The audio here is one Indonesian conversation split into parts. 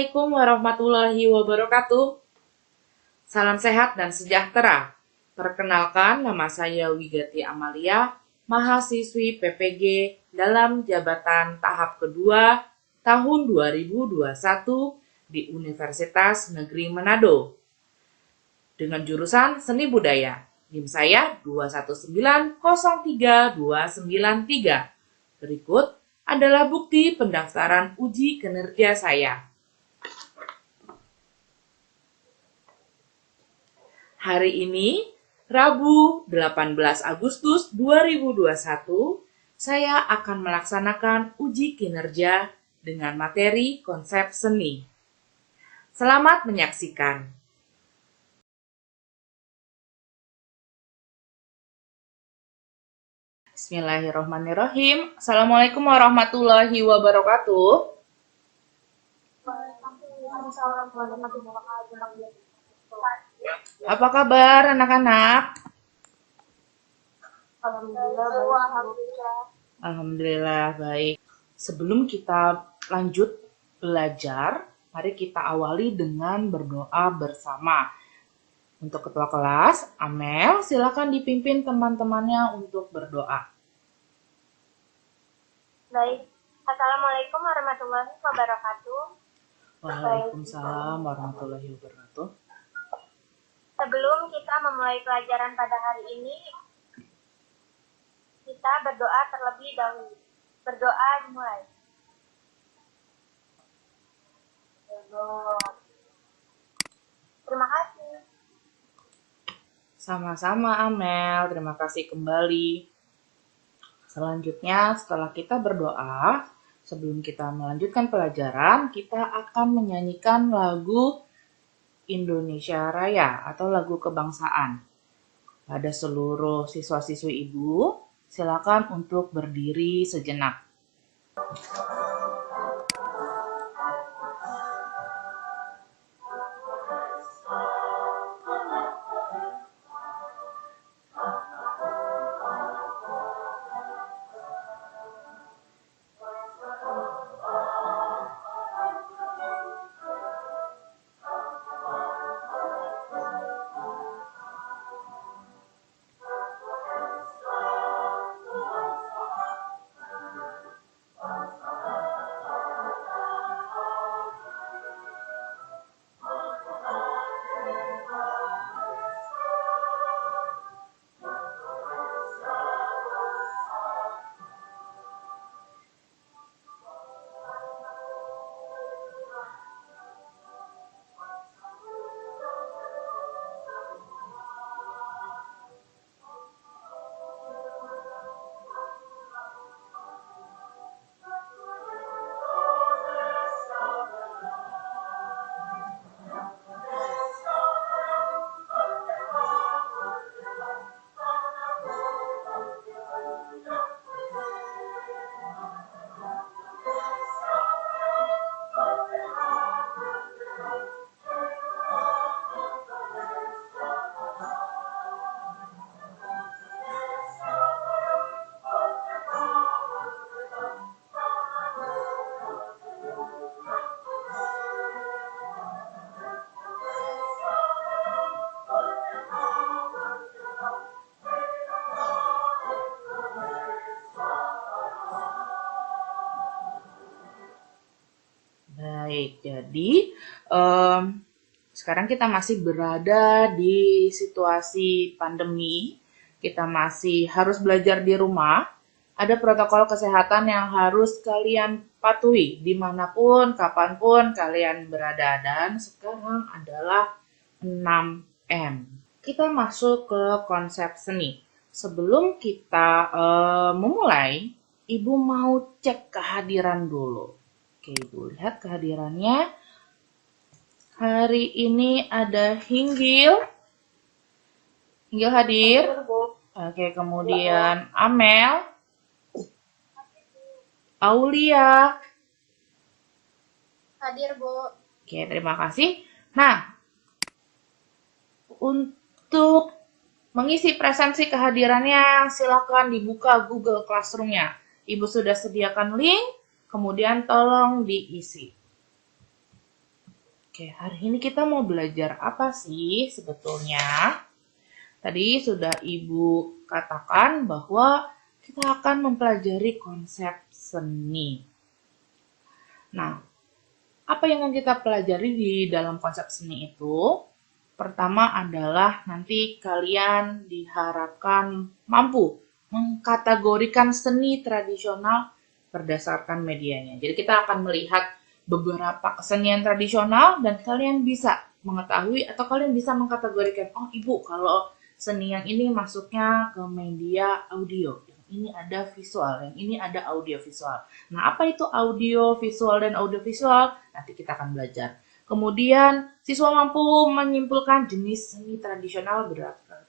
Assalamualaikum warahmatullahi wabarakatuh. Salam sehat dan sejahtera. Perkenalkan, nama saya Wigati Amalia, mahasiswi PPG dalam jabatan tahap kedua tahun 2021 di Universitas Negeri Manado. Dengan jurusan Seni Budaya. NIM saya 21903-293. Berikut adalah bukti pendaftaran uji kinerja saya. Hari ini, Rabu 18 Agustus 2021, saya akan melaksanakan uji kinerja dengan materi konsep seni. Selamat menyaksikan. Bismillahirrahmanirrahim. Assalamualaikum warahmatullahi wabarakatuh. Apa kabar anak-anak? Alhamdulillah baik. Sebelum kita lanjut belajar, mari kita awali dengan berdoa bersama. Untuk ketua kelas, Amel, silakan dipimpin teman-temannya untuk berdoa. Baik. Assalamualaikum warahmatullahi wabarakatuh. Waalaikumsalam warahmatullahi wabarakatuh. Sebelum kita memulai pelajaran pada hari ini, kita berdoa terlebih dahulu. Berdoa dimulai. Terima kasih. Sama-sama Amel, terima kasih kembali. Selanjutnya setelah kita berdoa, sebelum kita melanjutkan pelajaran, kita akan menyanyikan lagu Indonesia Raya atau lagu kebangsaan. Pada seluruh siswa-siswi Ibu, silakan untuk berdiri sejenak. Baik, jadi sekarang kita masih berada di situasi pandemi. Kita masih harus belajar di rumah. Ada protokol kesehatan yang harus kalian patuhi dimanapun, kapanpun kalian berada. Dan sekarang adalah 6M. Kita masuk ke konsep seni. Sebelum kita memulai, Ibu mau cek kehadiran dulu. Oke, Ibu lihat kehadirannya. Hari ini ada Hinggil. Hinggil hadir. Oke, kemudian Amel. Aulia. Hadir, Bu. Oke, terima kasih. Nah, untuk mengisi presensi kehadirannya, silakan dibuka Google Classroom-nya. Ibu sudah sediakan link. Kemudian tolong diisi. Oke, hari ini kita mau belajar apa sih sebetulnya? Tadi sudah Ibu katakan bahwa kita akan mempelajari konsep seni. Nah, apa yang akan kita pelajari di dalam konsep seni itu? Pertama adalah nanti kalian diharapkan mampu mengkategorikan seni tradisional berdasarkan medianya. Jadi kita akan melihat beberapa kesenian tradisional dan kalian bisa mengetahui atau kalian bisa mengkategorikan, oh Ibu, kalau seni yang ini masuknya ke media audio, yang ini ada visual, yang ini ada audio visual. Nah, apa itu audio visual dan audio visual? Nanti kita akan belajar. Kemudian, siswa mampu menyimpulkan jenis seni tradisional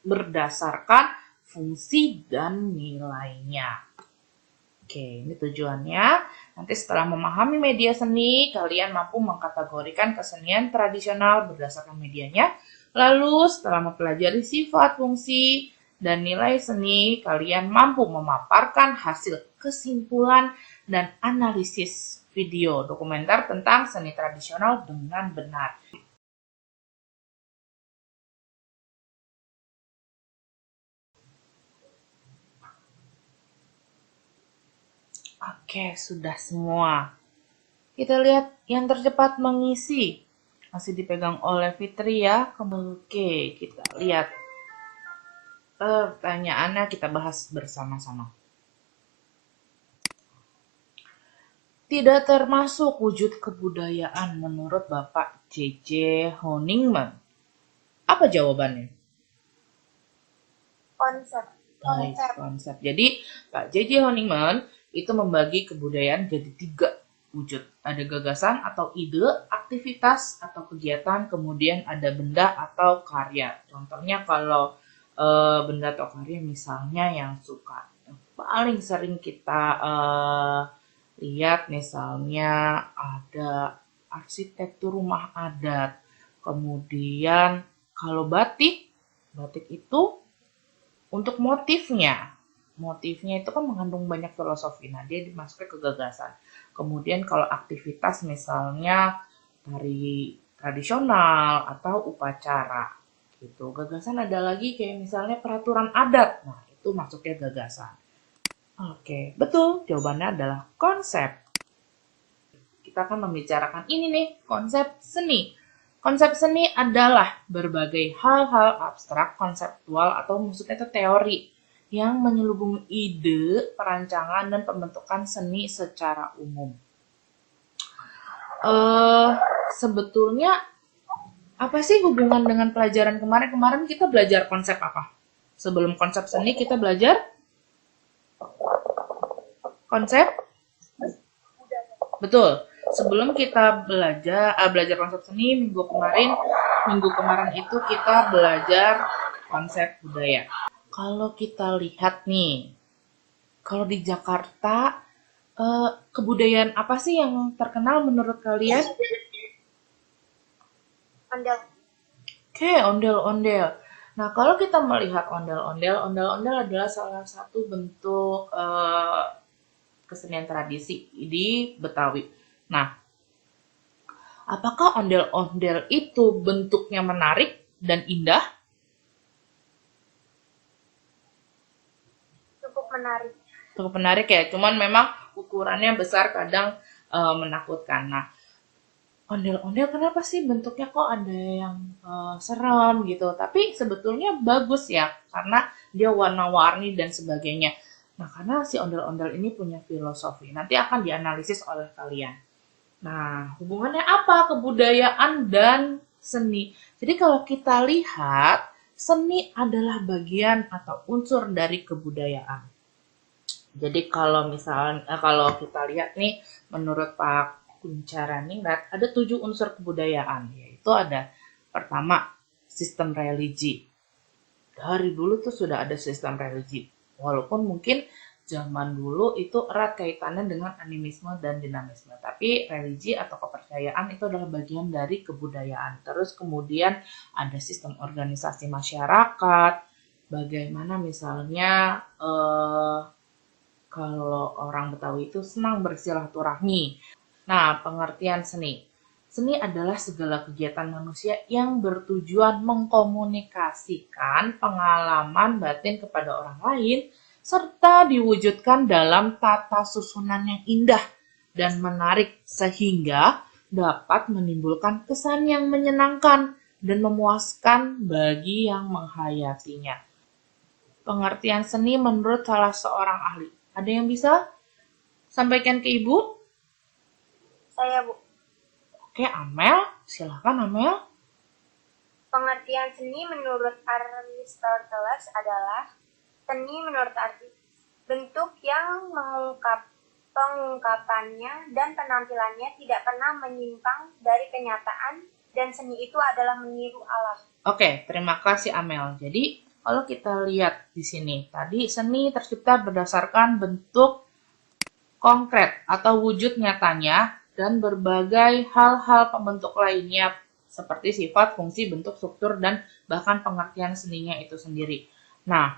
berdasarkan fungsi dan nilainya. Oke, ini tujuannya. Nanti setelah memahami media seni, kalian mampu mengkategorikan kesenian tradisional berdasarkan medianya. Lalu setelah mempelajari sifat, fungsi, dan nilai seni, kalian mampu memaparkan hasil kesimpulan dan analisis video dokumenter tentang seni tradisional dengan benar. Oke, sudah semua. Kita lihat yang tercepat mengisi. Masih dipegang oleh Fitri ya. Oke, kita lihat pertanyaannya, kita bahas bersama-sama. Tidak termasuk wujud kebudayaan menurut Bapak J.J. Honingman. Apa jawabannya? Konsep. Baik, konsep. Jadi Pak J.J. Honingman itu membagi kebudayaan jadi 3 wujud. Ada gagasan atau ide, aktivitas atau kegiatan, kemudian ada benda atau karya. Contohnya kalau benda atau karya misalnya yang paling sering kita lihat misalnya ada arsitektur rumah adat. Kemudian kalau batik itu untuk motifnya itu kan mengandung banyak filosofi. Nah, dia dimasukkan ke gagasan. Kemudian kalau aktivitas misalnya tari tradisional atau upacara gitu. Gagasan ada lagi kayak misalnya peraturan adat. Nah, itu masuknya gagasan. Oke, betul. Jawabannya adalah konsep. Kita akan membicarakan ini nih, konsep seni. Konsep seni adalah berbagai hal-hal abstrak, konseptual, atau maksudnya itu teori yang menyelubungi ide, perancangan, dan pembentukan seni secara umum. Sebetulnya apa sih hubungan dengan pelajaran kemarin? Kemarin kita belajar konsep apa? Sebelum konsep seni kita belajar konsep, betul. Sebelum kita belajar konsep seni minggu kemarin itu kita belajar konsep budaya. Kalau kita lihat nih, kalau di Jakarta kebudayaan apa sih yang terkenal menurut kalian? Ondel. Oke, ondel-ondel. Nah, kalau kita melihat ondel-ondel adalah salah satu bentuk kesenian tradisi di Betawi. Nah, apakah ondel-ondel itu bentuknya menarik dan indah? Cukup menarik. Cukup menarik ya, cuman memang ukurannya besar, kadang menakutkan. Nah, ondel-ondel kenapa sih bentuknya kok ada yang serem gitu? Tapi sebetulnya bagus ya, karena dia warna-warni dan sebagainya. Nah, karena si ondel-ondel ini punya filosofi. Nanti akan dianalisis oleh kalian. Nah, hubungannya apa kebudayaan dan seni? Jadi kalau kita lihat, seni adalah bagian atau unsur dari kebudayaan. Jadi kalau kita lihat nih, menurut Pak Kuncharaningrat ada 7 unsur kebudayaan, yaitu ada pertama sistem religi. Dari dulu tuh sudah ada sistem religi, walaupun mungkin zaman dulu itu erat kaitannya dengan animisme dan dinamisme, tapi religi atau kepercayaan itu adalah bagian dari kebudayaan. Terus kemudian ada sistem organisasi masyarakat, bagaimana misalnya kalau orang Betawi itu senang bersilaturahmi. Nah, pengertian seni. Seni adalah segala kegiatan manusia yang bertujuan mengkomunikasikan pengalaman batin kepada orang lain, serta diwujudkan dalam tata susunan yang indah dan menarik sehingga dapat menimbulkan kesan yang menyenangkan dan memuaskan bagi yang menghayatinya. Pengertian seni menurut salah seorang ahli. Ada yang bisa sampaikan ke Ibu? Saya, Bu. Oke, Amel. Silakan, Amel. Pengertian seni menurut Aristoteles adalah seni menurut artis, bentuk yang pengungkapannya dan penampilannya tidak pernah menyimpang dari kenyataan, dan seni itu adalah meniru alam. Oke, terima kasih Amel. Jadi, kalau kita lihat di sini, tadi seni tercipta berdasarkan bentuk konkret atau wujud nyatanya dan berbagai hal-hal pembentuk lainnya seperti sifat, fungsi, bentuk, struktur, dan bahkan pengertian seninya itu sendiri. Nah,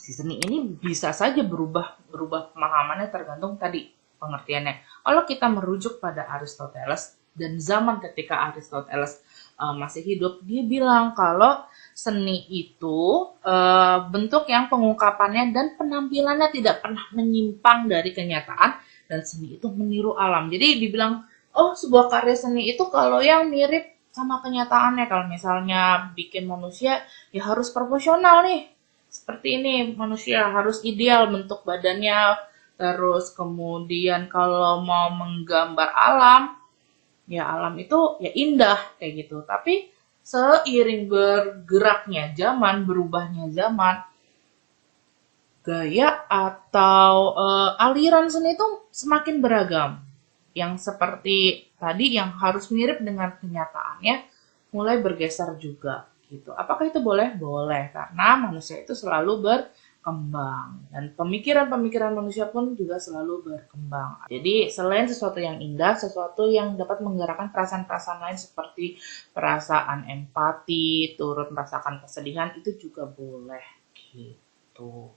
si seni ini bisa saja berubah pemahamannya tergantung tadi pengertiannya. Kalau kita merujuk pada Aristoteles dan zaman ketika Aristoteles masih hidup, dia bilang kalau seni itu bentuk yang pengungkapannya dan penampilannya tidak pernah menyimpang dari kenyataan, dan seni itu meniru alam. Jadi dibilang, oh sebuah karya seni itu kalau yang mirip sama kenyataannya, kalau misalnya bikin manusia ya harus proporsional nih. Seperti ini, manusia harus ideal bentuk badannya, terus kemudian kalau mau menggambar alam, ya alam itu ya indah kayak gitu. Tapi seiring bergeraknya zaman, berubahnya zaman, gaya atau aliran seni itu semakin beragam. Yang seperti tadi yang harus mirip dengan kenyataannya mulai bergeser juga gitu. Apakah itu boleh? Boleh, karena manusia itu selalu berkembang dan pemikiran-pemikiran manusia pun juga selalu berkembang. Jadi selain sesuatu yang indah, sesuatu yang dapat menggerakkan perasaan-perasaan lain seperti perasaan empati, turut merasakan kesedihan, itu juga boleh gitu.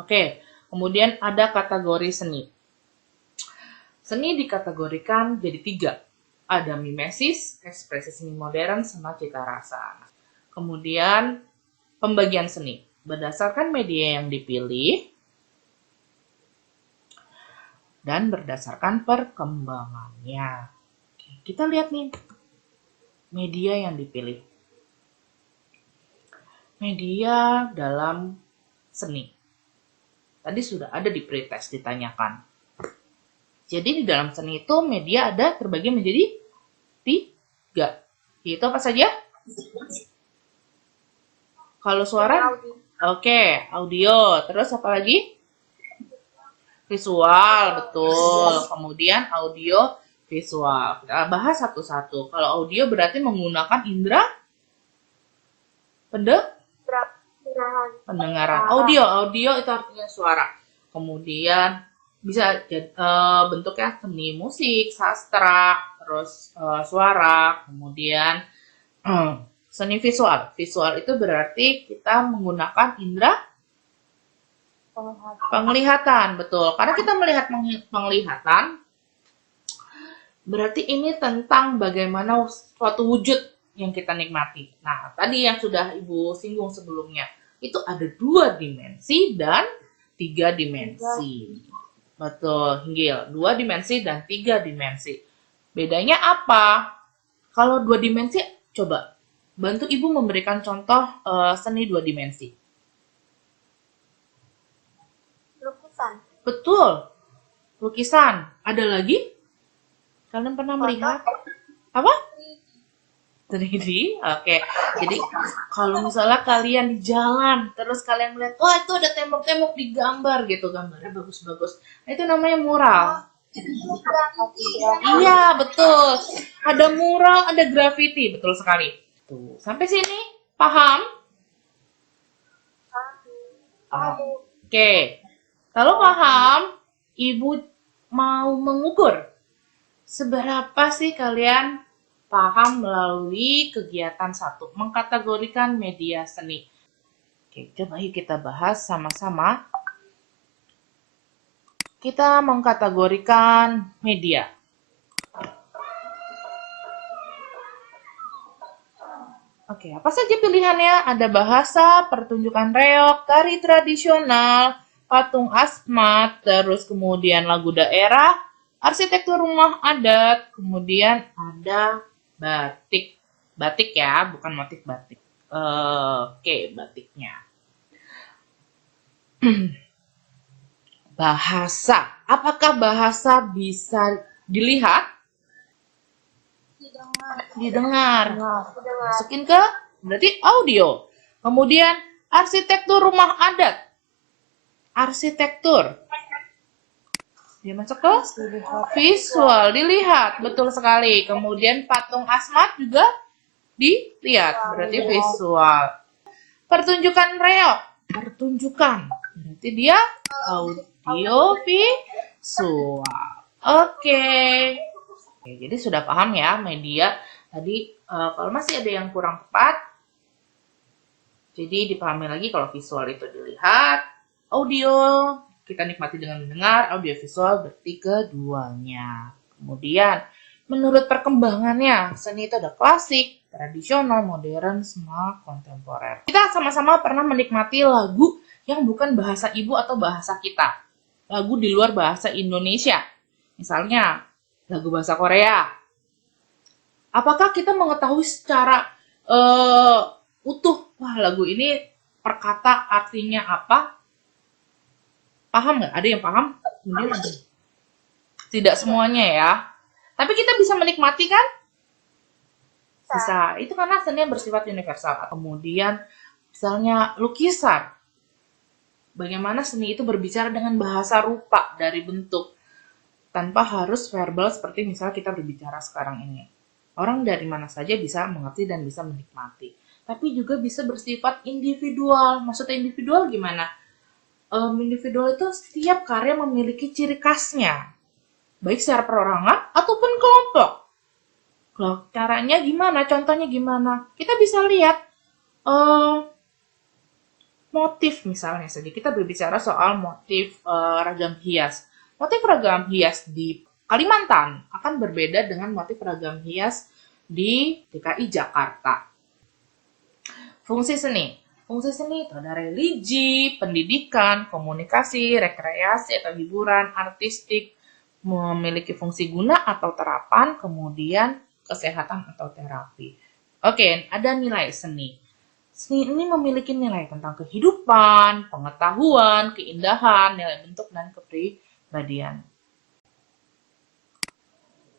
Oke, kemudian ada kategori seni. Seni dikategorikan jadi 3. Ada mimesis, ekspresi seni modern, sama cita rasa. Kemudian pembagian seni. Berdasarkan media yang dipilih dan berdasarkan perkembangannya. Kita lihat nih, media yang dipilih. Media dalam seni. Tadi sudah ada di pretest ditanyakan. Jadi di dalam seni itu media ada terbagi menjadi 3. Itu apa saja? Kalau suara? Oke, audio. Terus apa lagi? Visual, betul. Kemudian audio, visual. Kita bahas satu-satu. Kalau audio berarti menggunakan indera pendengaran. Audio itu artinya suara. Kemudian bisa bentuknya seni musik, sastra, terus suara, kemudian seni visual. Visual itu berarti kita menggunakan indera penglihatan, betul. Karena kita melihat penglihatan, berarti ini tentang bagaimana suatu wujud yang kita nikmati. Nah, tadi yang sudah Ibu singgung sebelumnya, itu ada 2 dimensi dan 3 dimensi. Betul, Hinggil. 2 dimensi dan 3 dimensi. Bedanya apa? Kalau 2 dimensi, coba bantu Ibu memberikan contoh seni 2 dimensi. Lukisan. Betul, lukisan. Ada lagi? Kalian pernah melihat? Apa? 3D? Oke. Jadi kalau misalnya kalian di jalan, terus kalian melihat, wah itu ada tembok-tembok digambar gitu, gambarnya bagus-bagus. Nah, itu namanya mural. Iya, betul. Ada mural, ada graffiti, betul sekali. Tuh, sampai sini paham? Oke. Kalau paham, Ibu mau mengukur seberapa sih kalian paham melalui kegiatan 1, mengkategorikan media seni. Oke, coba yuk kita bahas sama-sama. Kita mengkategorikan media. Oke, apa saja pilihannya? Ada bahasa, pertunjukan reok, tari tradisional, patung asmat, terus kemudian lagu daerah, arsitektur rumah adat, kemudian ada batik. Batik ya, bukan motif batik. Oke, batiknya. Bahasa. Apakah bahasa bisa dilihat? Didengar. Didengar. Didengar. Masukin ke berarti audio. Kemudian arsitektur rumah adat. Arsitektur. Dia masuk ke visual, dilihat. Betul sekali. Kemudian patung asmat juga dilihat. Berarti visual. Pertunjukan reok. Pertunjukan. Berarti dia audio visual. Oke. Oke, jadi sudah paham ya media. Tadi kalau masih ada yang kurang tepat, jadi dipahami lagi kalau visual itu dilihat, audio kita nikmati dengan mendengar, audio visual berarti keduanya. Kemudian, menurut perkembangannya, seni itu ada klasik, tradisional, modern, semua kontemporer. Kita sama-sama pernah menikmati lagu yang bukan bahasa ibu atau bahasa kita. Lagu di luar bahasa Indonesia. Misalnya, lagu bahasa Korea. Apakah kita mengetahui secara utuh, wah lagu ini perkata artinya apa? Paham nggak? Ada yang paham? Kemudian tidak semuanya ya. Tapi kita bisa menikmati kan? Bisa. Itu karena seni yang bersifat universal. Kemudian misalnya lukisan. Bagaimana seni itu berbicara dengan bahasa rupa dari bentuk tanpa harus verbal seperti misalnya kita berbicara sekarang ini. Orang dari mana saja bisa mengerti dan bisa menikmati. Tapi juga bisa bersifat individual. Maksudnya individual gimana? Individual itu setiap karya memiliki ciri khasnya. Baik secara perorangan ataupun kelompok. Loh, caranya gimana? Contohnya gimana? Kita bisa lihat motif misalnya saja. Kita berbicara soal motif ragam hias. Motif ragam hias di Kalimantan akan berbeda dengan motif ragam hias di DKI Jakarta. Fungsi seni. Fungsi seni itu ada religi, pendidikan, komunikasi, rekreasi atau hiburan, artistik, memiliki fungsi guna atau terapan, kemudian kesehatan atau terapi. Oke, ada nilai seni. Seni ini memiliki nilai tentang kehidupan, pengetahuan, keindahan, nilai bentuk, dan kepribadian.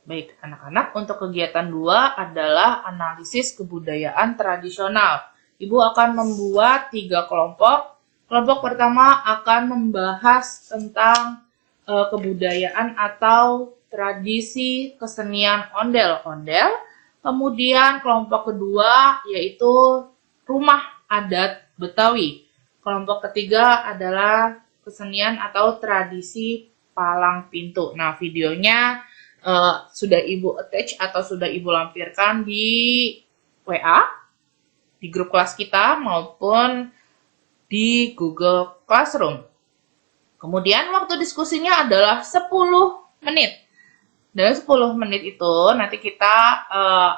Baik, anak-anak, untuk kegiatan 2 adalah analisis kebudayaan tradisional. Ibu akan membuat 3 kelompok. Kelompok pertama akan membahas tentang kebudayaan atau tradisi kesenian ondel-ondel. Kemudian kelompok kedua yaitu rumah adat Betawi. Kelompok ketiga adalah kesenian atau tradisi palang pintu. Nah, videonya sudah Ibu attach atau sudah Ibu lampirkan di WA, di grup kelas kita maupun di Google Classroom. Kemudian waktu diskusinya adalah 10 menit. Dalam 10 menit itu nanti kita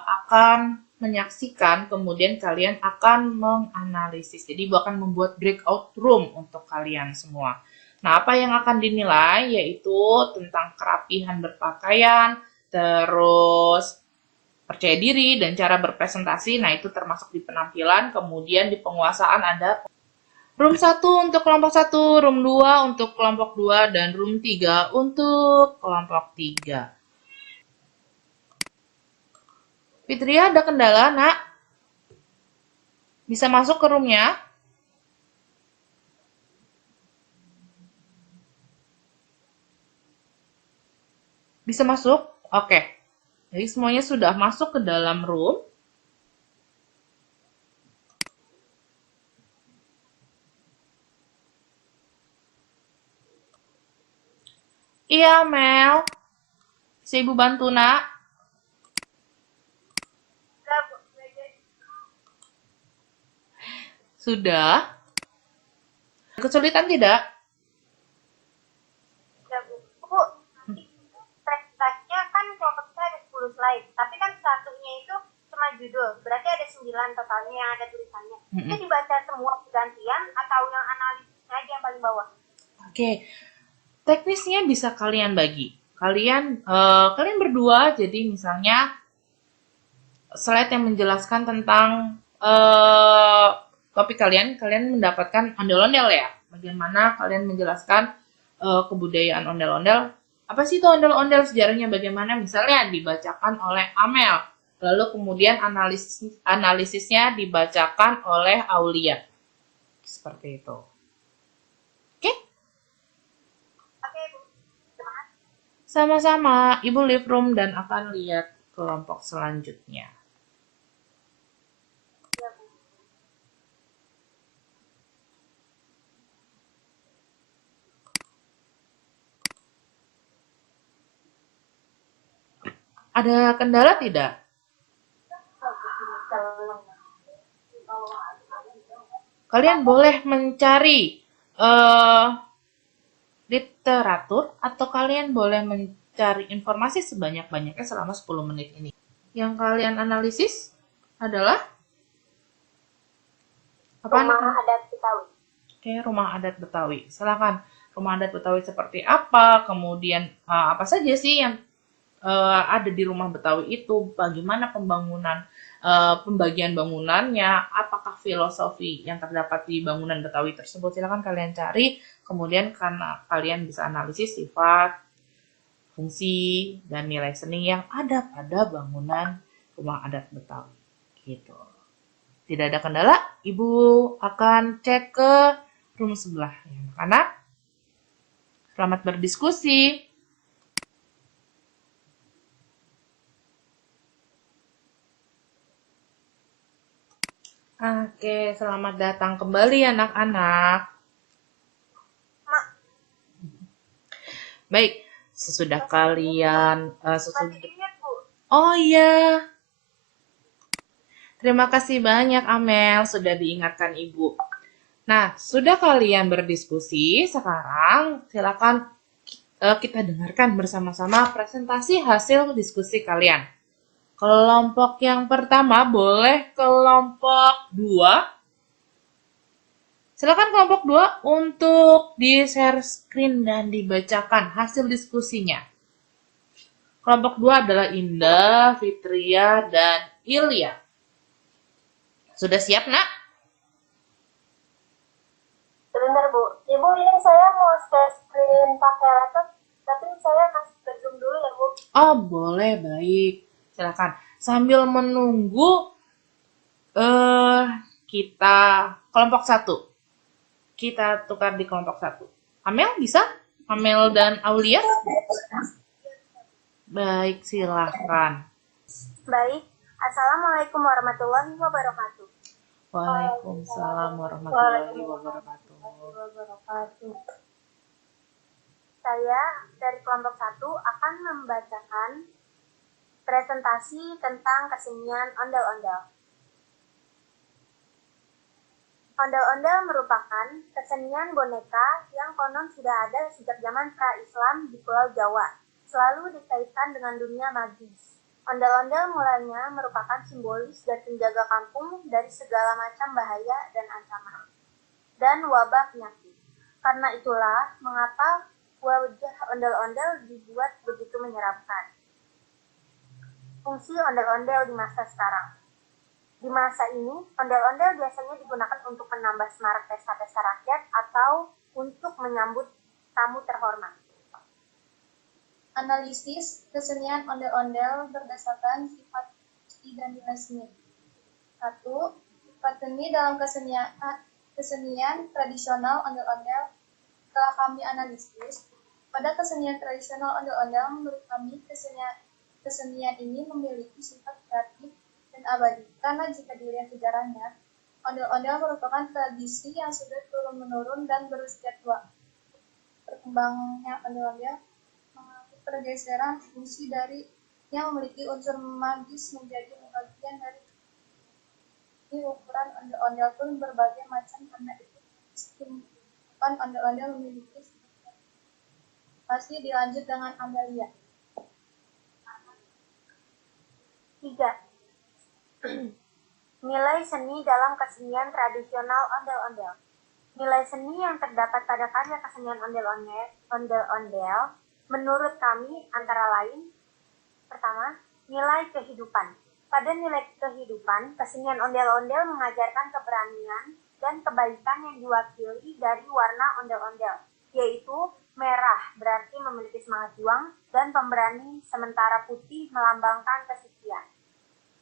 akan menyaksikan, kemudian kalian akan menganalisis. Jadi Ibu akan membuat breakout room untuk kalian semua. Nah, apa yang akan dinilai yaitu tentang kerapihan berpakaian, terus percaya diri dan cara berpresentasi. Nah, itu termasuk di penampilan. Kemudian di penguasaan ada room 1 untuk kelompok 1, room 2 untuk kelompok 2, dan room 3 untuk kelompok 3. Fitria ada kendala, nak? Bisa masuk ke roomnya? Bisa masuk? Oke. Jadi semuanya sudah masuk ke dalam room. Iya, Mel. Bisa Ibu bantu, nak? Sudah. Kesulitan tidak? Ya, Bu. Bu, nanti presentasinya kan kelompok kita ada 10 slide, tapi kan satunya itu cuma judul. Berarti ada 9 totalnya yang ada tulisannya. Itu Mm-mm. dibaca semua gantian atau yang analisisnya aja yang paling bawah? Oke, teknisnya bisa kalian bagi. Kalian berdua, jadi misalnya slide yang menjelaskan tentang topik kalian mendapatkan ondel-ondel ya. Bagaimana kalian menjelaskan kebudayaan ondel-ondel. Apa sih itu ondel-ondel, sejarahnya bagaimana, misalnya dibacakan oleh Amel. Lalu kemudian analisisnya dibacakan oleh Aulia. Seperti itu. Oke? Oke, Bu. Terima kasih. Sama-sama, Ibu leave room dan akan lihat kelompok selanjutnya. Ya, Bu. Ada kendala tidak? Kalian boleh mencari literatur atau kalian boleh mencari informasi sebanyak-banyaknya selama 10 menit ini. Yang kalian analisis adalah apa? Rumah adat Betawi. Oke, rumah adat Betawi. Silakan. Rumah adat Betawi seperti apa? Kemudian apa saja sih yang ada di rumah Betawi itu? Bagaimana pembagian bangunannya? Apakah filosofi yang terdapat di bangunan Betawi tersebut? Silakan kalian cari. Kemudian karena kalian bisa analisis sifat, fungsi, dan nilai seni yang ada pada bangunan rumah adat Betawi. Gitu. Tidak ada kendala, Ibu akan cek ke room sebelah. Anak-anak, selamat berdiskusi. Oke, selamat datang kembali anak-anak. Mak, Baik, sesudah kalian masih ingat, Bu? Oh iya, terima kasih banyak Amel sudah diingatkan Ibu. Nah, sudah kalian berdiskusi, sekarang silakan kita dengarkan bersama-sama presentasi hasil diskusi kalian. Kelompok yang pertama boleh kelompok 2. Silakan kelompok 2 untuk di-share screen dan dibacakan hasil diskusinya. Kelompok 2 adalah Indah, Fitria, dan Ilya. Sudah siap, Nak? Sebentar, Bu. Ibu, ini saya mau share screen pakai laptop, tapi saya masih ke Zoom dulu ya, Bu. Oh, boleh, baik. Silakan. Sambil menunggu kita kelompok 1. Kita tukar di kelompok 1. Amel bisa? Amel dan Aulia? Baik, silakan. Baik. Assalamualaikum warahmatullahi wabarakatuh. Waalaikumsalam warahmatullahi wabarakatuh. Saya dari kelompok 1 akan membacakan presentasi tentang kesenian ondel-ondel. Ondel-ondel merupakan kesenian boneka yang konon sudah ada sejak zaman pra-Islam di Pulau Jawa, selalu dikaitkan dengan dunia magis. Ondel-ondel mulanya merupakan simbolis dan penjaga kampung dari segala macam bahaya dan ancaman, dan wabah penyakit. Karena itulah mengapa wajah ondel-ondel dibuat begitu menyeramkan. Fungsi ondel-ondel di masa sekarang. Di masa ini, ondel-ondel biasanya digunakan untuk menambah semarak pesta-pesta rakyat atau untuk menyambut tamu terhormat. Analisis kesenian ondel-ondel berdasarkan sifat dan nilai seni. 1. Sifat seni dalam kesenian tradisional ondel-ondel telah kami analisis. Pada kesenian tradisional ondel-ondel, menurut kami kesenian ini memiliki sifat kreatif dan abadi, karena jika dilihat sejarahnya, ondel-ondel merupakan tradisi yang sudah turun-menurun dan berusia tua. Berkembangnya ondel-ondel mengalami pergeseran fungsi dari yang memiliki unsur magis menjadi bagian dari ini. Ukuran ondel-ondel pun berbagai macam, karena itu meskipun ondel-ondel memiliki pasti dilanjut dengan Amelia. 3. Nilai seni dalam kesenian tradisional ondel-ondel. Nilai seni yang terdapat pada karya kesenian ondel-ondel menurut kami antara lain: pertama, nilai kehidupan. Pada nilai kehidupan, kesenian ondel-ondel mengajarkan keberanian dan kebaikan yang diwakili dari warna ondel-ondel, yaitu merah berarti memiliki semangat juang dan pemberani, sementara putih melambangkan kesucian.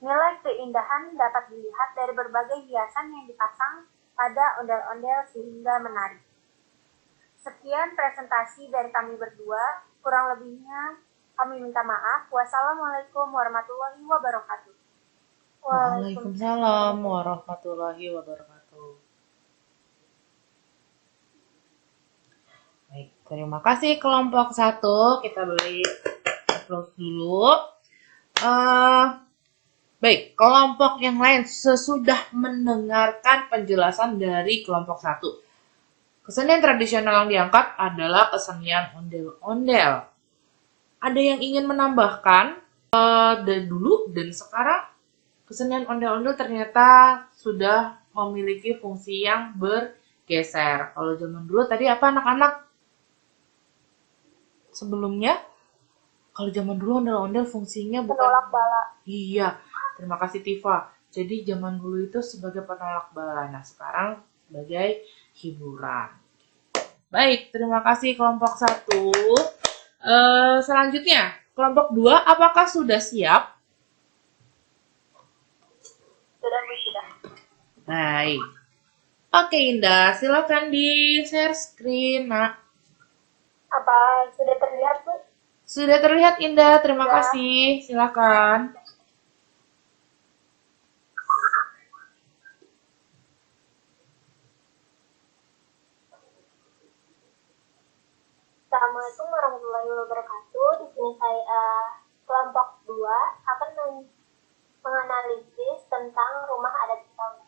Nilai keindahan dapat dilihat dari berbagai hiasan yang dipasang pada ondel-ondel sehingga menarik. Sekian presentasi dari kami berdua, kurang lebihnya kami minta maaf. Wassalamualaikum warahmatullahi wabarakatuh. Waalaikumsalam warahmatullahi wabarakatuh. Baik, terima kasih kelompok 1. Kita beri applause dulu. Baik, kelompok yang lain sesudah mendengarkan penjelasan dari kelompok 1. Kesenian tradisional yang diangkat adalah kesenian ondel-ondel. Ada yang ingin menambahkan dari dulu dan sekarang kesenian ondel-ondel ternyata sudah memiliki fungsi yang bergeser. Kalau zaman dulu tadi apa anak-anak? Sebelumnya, kalau zaman dulu ondel-ondel fungsinya bukan Penolak bala. Iya, terima kasih Tifa. Jadi zaman dulu itu sebagai penolak bala. Nah, sekarang sebagai hiburan. Baik, terima kasih kelompok 1. Selanjutnya, kelompok 2, apakah sudah siap? Sudah. Baik. Oke Indah, silakan di share screen, Nak. Apa sudah terlihat, Bu? Sudah terlihat Indah, terima kasih. Silakan. Assalamualaikum warahmatullahi wabarakatuh. Di sini saya kelompok 2 akan menganalisis tentang rumah adat Betawi.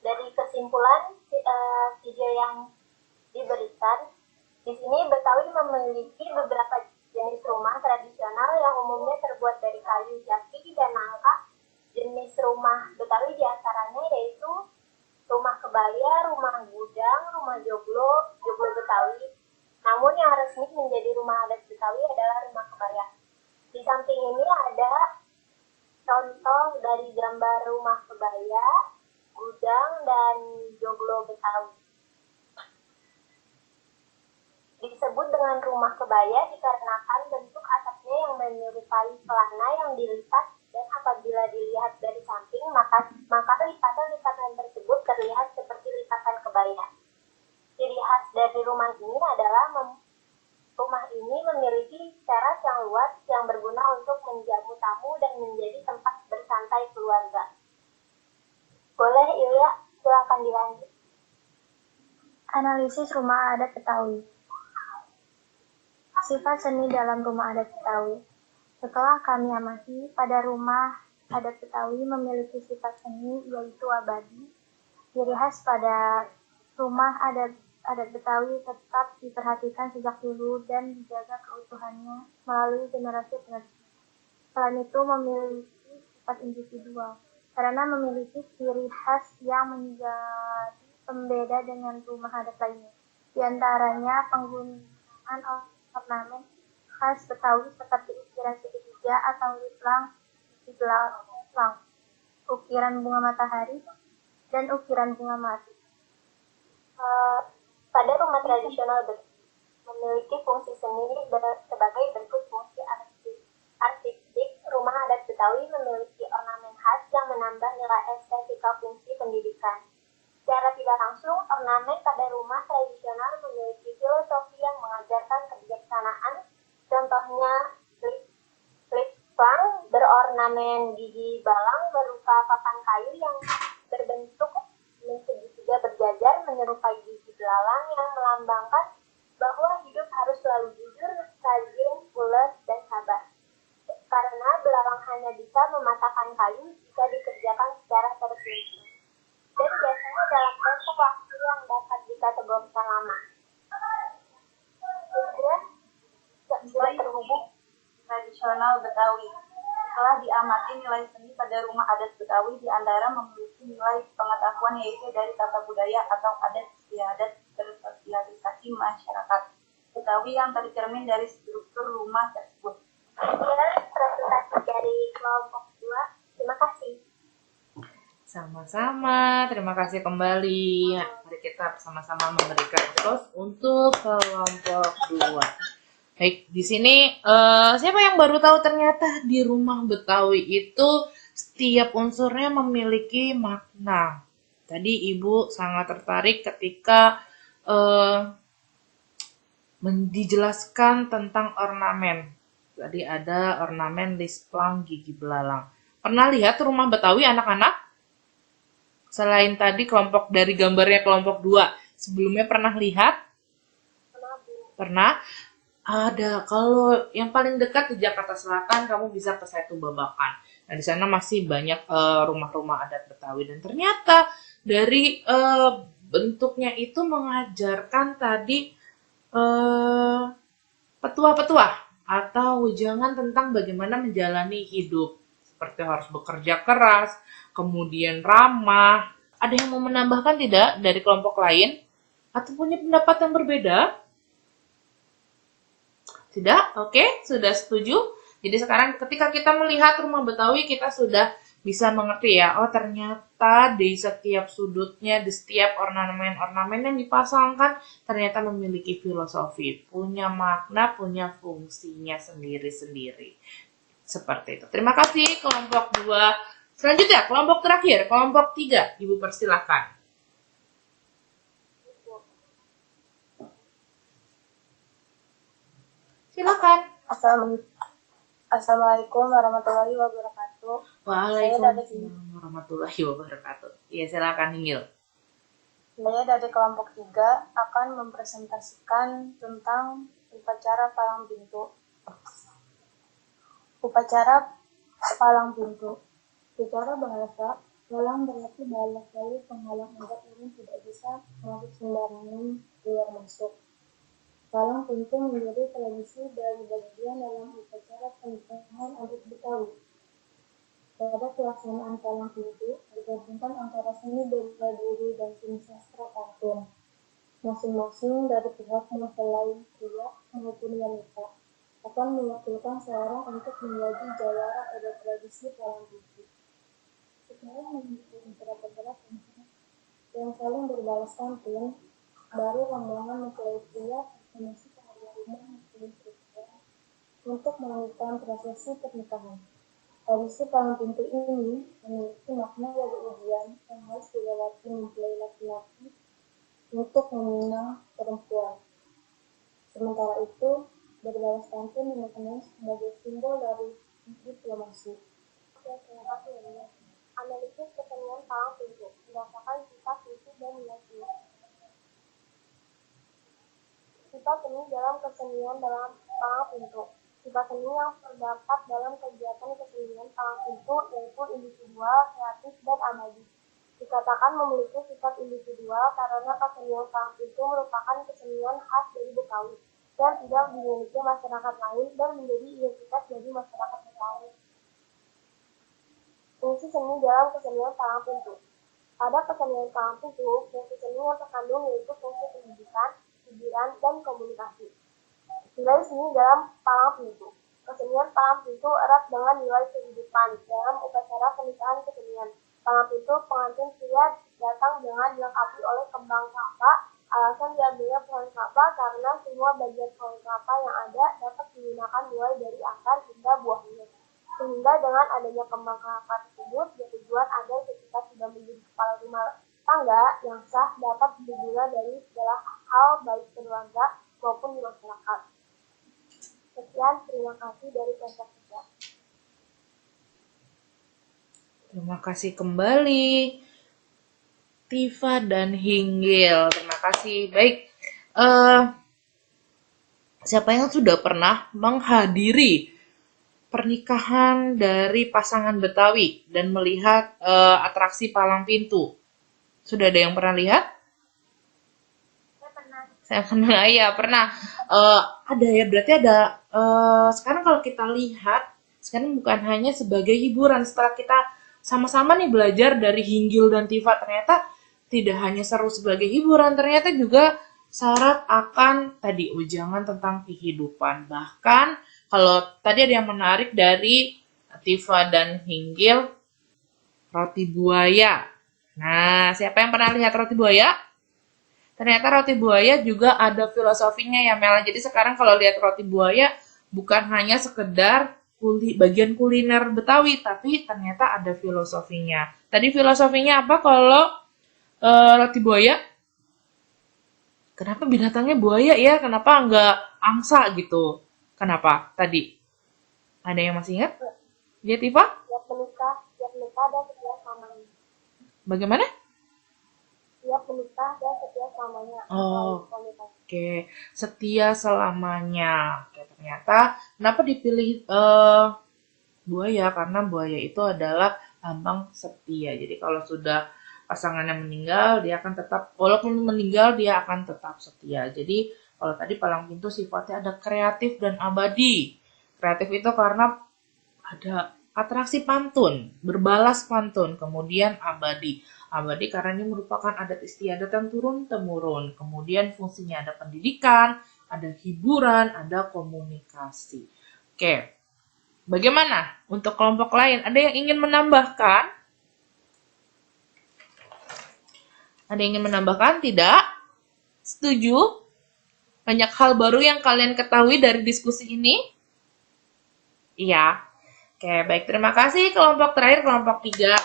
Dari kesimpulan video yang diberikan, di sini Betawi memiliki beberapa jenis rumah tradisional yang umumnya terbuat dari kayu jati dan nangka. Jenis rumah Betawi diantaranya yaitu rumah kebaya, rumah gudang, rumah joglo Betawi. Namun yang resmi menjadi rumah adat Betawi adalah rumah kebaya. Di samping ini ada contoh dari gambar rumah kebaya, gudang, dan joglo Betawi. Disebut dengan rumah kebaya dikarenakan bentuk atapnya yang menyerupai pelana yang dilipat, dan apabila dilihat dari samping maka lipatan-lipatan tersebut terlihat seperti lipatan kebaya. Ciri khas dari rumah ini adalah rumah ini memiliki teras yang luas yang berguna untuk menjamu tamu dan menjadi tempat bersantai keluarga. Boleh Ilya, silakan dilanjut. Analisis rumah adat Betawi. Sifat seni dalam rumah adat Betawi. Setelah kami amati, pada rumah adat Betawi memiliki sifat seni yaitu abadi. Ciri khas pada rumah adat Betawi tetap diperhatikan sejak dulu dan dijaga keutuhannya melalui generasi-generasi. Selain itu memiliki sifat individual, karena memiliki ciri khas yang menjadi pembeda dengan rumah adat lainnya. Di antaranya penggunaan ornamen khas Betawi seperti ukiran segitiga atau litlang di belakang, ukiran bunga matahari, dan ukiran bunga mati. Pada rumah tradisional memiliki fungsi seni sebagai bentuk fungsi artistik. Rumah adat Betawi memiliki ornamen khas yang menambah nilai estetika fungsi pendidikan. Secara tidak langsung, ornamen pada rumah tradisional memiliki filosofi yang mengajarkan kebijaksanaan. Contohnya, litplang berornamen gigi balang berupa papan kayu yang berbentuk segitiga berjajar menyerupai gigi belalang yang melambangkan bahwa hidup harus selalu jujur, rajin, pules, dan sabar. Karena belalang hanya bisa mematahkan kayu jika dikerjakan secara terus-menerus, dan biasanya dalam tempo waktu yang dapat dikategorikan lama. Kemudian sudah terhubung tradisional Betawi. telah diamati nilai seni pada rumah adat Betawi di antara memiliki nilai pengetahuan yaitu dari tata budaya atau adat istiadat bersosialisasi masyarakat Betawi yang tercermin dari struktur rumah tersebut. Sekian presentasi dari kelompok 2. Terima kasih. Sama-sama, terima kasih kembali. Mari kita bersama-sama memberikan tos untuk kelompok 2. Baik, di sini siapa yang baru tahu ternyata di rumah Betawi itu setiap unsurnya memiliki makna. Tadi Ibu sangat tertarik ketika dijelaskan tentang ornamen. Tadi ada ornamen lisplang gigi belalang. Pernah lihat rumah Betawi anak-anak? Selain tadi kelompok dari gambarnya kelompok 2, sebelumnya pernah lihat? Pernah? Ada. Kalau yang paling dekat di Jakarta Selatan, kamu bisa ke Setu Babakan. Nah, di sana masih banyak rumah-rumah adat Betawi. Dan ternyata dari bentuknya itu mengajarkan tadi petua-petua atau wejangan tentang bagaimana menjalani hidup. Seperti harus bekerja keras, kemudian ramah. Ada yang mau menambahkan tidak dari kelompok lain? Atau punya pendapat yang berbeda? Tidak? Oke, sudah setuju. Jadi sekarang ketika kita melihat rumah Betawi, kita sudah bisa mengerti ya, oh ternyata di setiap sudutnya, di setiap ornamen-ornamen yang dipasangkan, ternyata memiliki filosofi, punya makna, punya fungsinya sendiri-sendiri. Seperti itu. Terima kasih kelompok 2. Selanjutnya, kelompok terakhir, kelompok 3. Ibu persilakan. Silakan. Assalamualaikum warahmatullahi wabarakatuh. Waalaikumsalam warahmatullahi wabarakatuh. Ya, silakan Hinggil. Saya dari kelompok 3 akan mempresentasikan tentang upacara palang pintu. Upacara palang pintu. Secara bahasa, palang berarti balas lalu penghalang agar orang tidak bisa masuk sembarangan keluar masuk. Palang pintu menjadi tradisi dari bagian dalam upacara pernikahan adat Betawi. Pada pelaksanaan palang pintu digabungkan antara seni bela diri dan seni sastra pantun, masing-masing dari pihak mempelai pria maupun wanita akan mewakilkan seorang untuk menjadi jawara pada tradisi palang pintu. Setelah mengikuti beberapa yang saling berbalas pantun, baru rombongan mempelai pria masuk ke area rumah mempelai pria untuk melakukan prosesi pernikahan. Tradisi palang pintu ini memiliki makna dari ujian yang harus dilewati mempelai laki-laki untuk meminang perempuan. Sementara itu, berbalas pantun dimaknai sebagai simbol dari diplomasi. Analisis kesenian palang pintu berdasarkan sifat visi dan nilai seni. Sifat seni dalam kesenian dalam palang pintu. Sifat seni yang terdapat dalam kegiatan kesenian palang pintu yaitu individual, kreatif, dan abadi. Dikatakan memiliki sifat individual karena kesenian palang pintu merupakan kesenian khas dari Betawi dan tidak dimiliki masyarakat lain dan menjadi identitas dari masyarakat Betawi. Fungsi seni dalam kesenian palang pintu. Pada kesenian palang pintu, fungsi seni yang terkandung yaitu fungsi pendidikan, hiburan, dan komunikasi. Nilai seni dalam palang pintu. Kesenian palang pintu erat dengan nilai kehidupan dalam upacara pernikahan kesenian. Palang pintu pengantin pria datang dengan dilengkapi oleh kembang kelapa. Alasan diambilnya pohon kelapa karena semua bagian pohon kelapa yang ada dapat digunakan mulai dari akar hingga buahnya. Sehingga dengan adanya kembang kelapa tersebut bertujuan agar ketika sudah menjadi kepala rumah tangga yang sah dapat berguna dari segala hal baik keluarga maupun di masyarakat. Sekian, terima kasih dari kelompok 3. Terima kasih kembali Tifa dan Hinggil. Terima kasih. Baik. Siapa yang sudah pernah menghadiri pernikahan dari pasangan Betawi dan melihat atraksi palang pintu? Sudah ada yang pernah lihat? Saya pernah, ya pernah. Ada ya, berarti ada. Sekarang kalau kita lihat Sekarang bukan hanya sebagai hiburan. Setelah kita sama-sama nih belajar dari Hinggil dan Tifa, ternyata tidak hanya seru sebagai hiburan, ternyata juga syarat akan tadi ujangan tentang kehidupan. Bahkan kalau tadi ada yang menarik dari Tifa dan Hinggil, roti buaya. Nah, siapa yang pernah lihat roti buaya? Ternyata roti buaya juga ada filosofinya ya Mela. Jadi sekarang kalau lihat roti buaya bukan hanya sekedar bagian kuliner Betawi, tapi ternyata ada filosofinya. Tadi filosofinya apa kalau roti buaya? Kenapa binatangnya buaya ya? Kenapa enggak angsa gitu? Kenapa tadi? Ada yang masih ingat? Ya, Tifa? Siap menikah dan setia selamanya. Bagaimana? Siap menikah dan setia selamanya. Oh, oke. Setia selamanya. Oke, ternyata kenapa dipilih buaya? Karena buaya itu adalah lambang setia. Jadi kalau sudah pasangannya meninggal, dia akan tetap, walaupun meninggal, dia akan tetap setia. Jadi kalau tadi palang pintu sifatnya ada kreatif dan abadi. Kreatif itu karena ada atraksi pantun, berbalas pantun, kemudian abadi. Abadi karena ini merupakan adat istiadat yang turun-temurun. Kemudian fungsinya ada pendidikan, ada hiburan, ada komunikasi. Oke, bagaimana untuk kelompok lain? Ada yang ingin menambahkan? Ada yang ingin menambahkan? Tidak? Setuju? Banyak hal baru yang kalian ketahui dari diskusi ini? Iya. Oke, baik. Terima kasih kelompok terakhir, kelompok 3.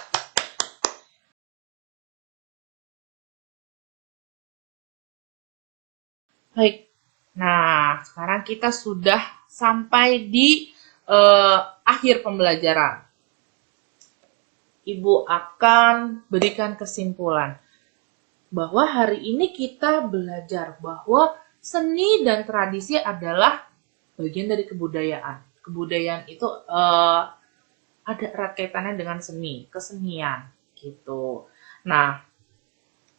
Baik. Nah, sekarang kita sudah sampai di akhir pembelajaran. Ibu akan berikan kesimpulan bahwa hari ini kita belajar bahwa seni dan tradisi adalah bagian dari kebudayaan. Kebudayaan itu ada erat kaitannya dengan seni, kesenian gitu. Nah,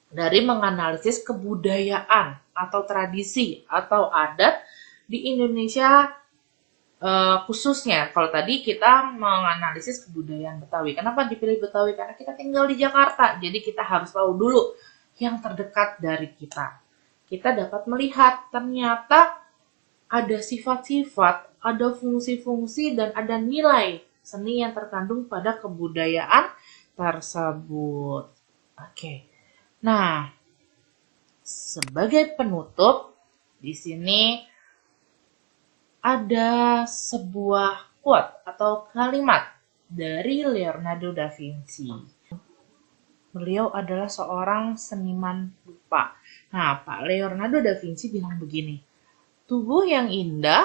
dari menganalisis kebudayaan atau tradisi atau adat di Indonesia khususnya, kalau tadi kita menganalisis kebudayaan Betawi. Kenapa dipilih Betawi? Karena kita tinggal di Jakarta, jadi kita harus tahu dulu yang terdekat dari kita. Kita dapat melihat ternyata ada sifat-sifat, ada fungsi-fungsi, dan ada nilai seni yang terkandung pada kebudayaan tersebut. Oke. Nah, sebagai penutup, di sini ada sebuah quote atau kalimat dari Leonardo da Vinci. Beliau adalah seorang seniman rupa. Nah, Pak Leonardo da Vinci bilang begini, tubuh yang indah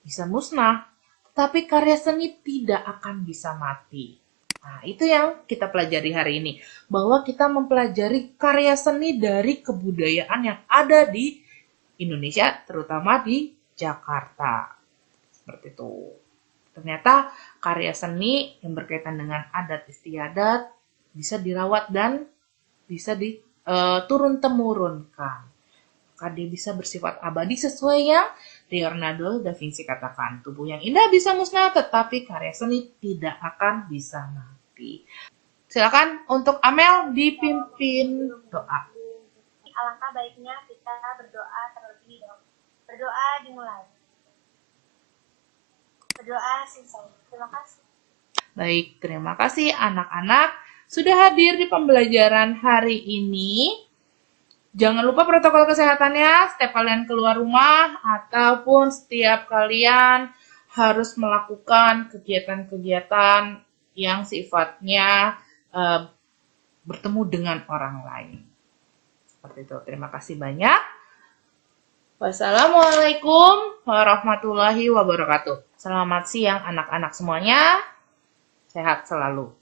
bisa musnah, tetapi karya seni tidak akan bisa mati. Nah, itu yang kita pelajari hari ini. Bahwa kita mempelajari karya seni dari kebudayaan yang ada di Indonesia, terutama di Jakarta. Seperti itu. Ternyata karya seni yang berkaitan dengan adat istiadat bisa dirawat dan bisa diturun-temurunkan. Maka dia bisa bersifat abadi sesuai yang Leonardo da Vinci katakan. Tubuh yang indah bisa musnah, tetapi karya seni tidak akan bisa mati. Silakan untuk Amel dipimpin doa. Alangkah baiknya kita berdoa terlebih dahulu. Berdoa dimulai. Berdoa selesai. Terima kasih. Baik, terima kasih anak-anak sudah hadir di pembelajaran hari ini. Jangan lupa protokol kesehatannya setiap kalian keluar rumah ataupun setiap kalian harus melakukan kegiatan-kegiatan yang sifatnya bertemu dengan orang lain. Seperti itu. Terima kasih banyak. Wassalamualaikum warahmatullahi wabarakatuh. Selamat siang anak-anak semuanya. Sehat selalu.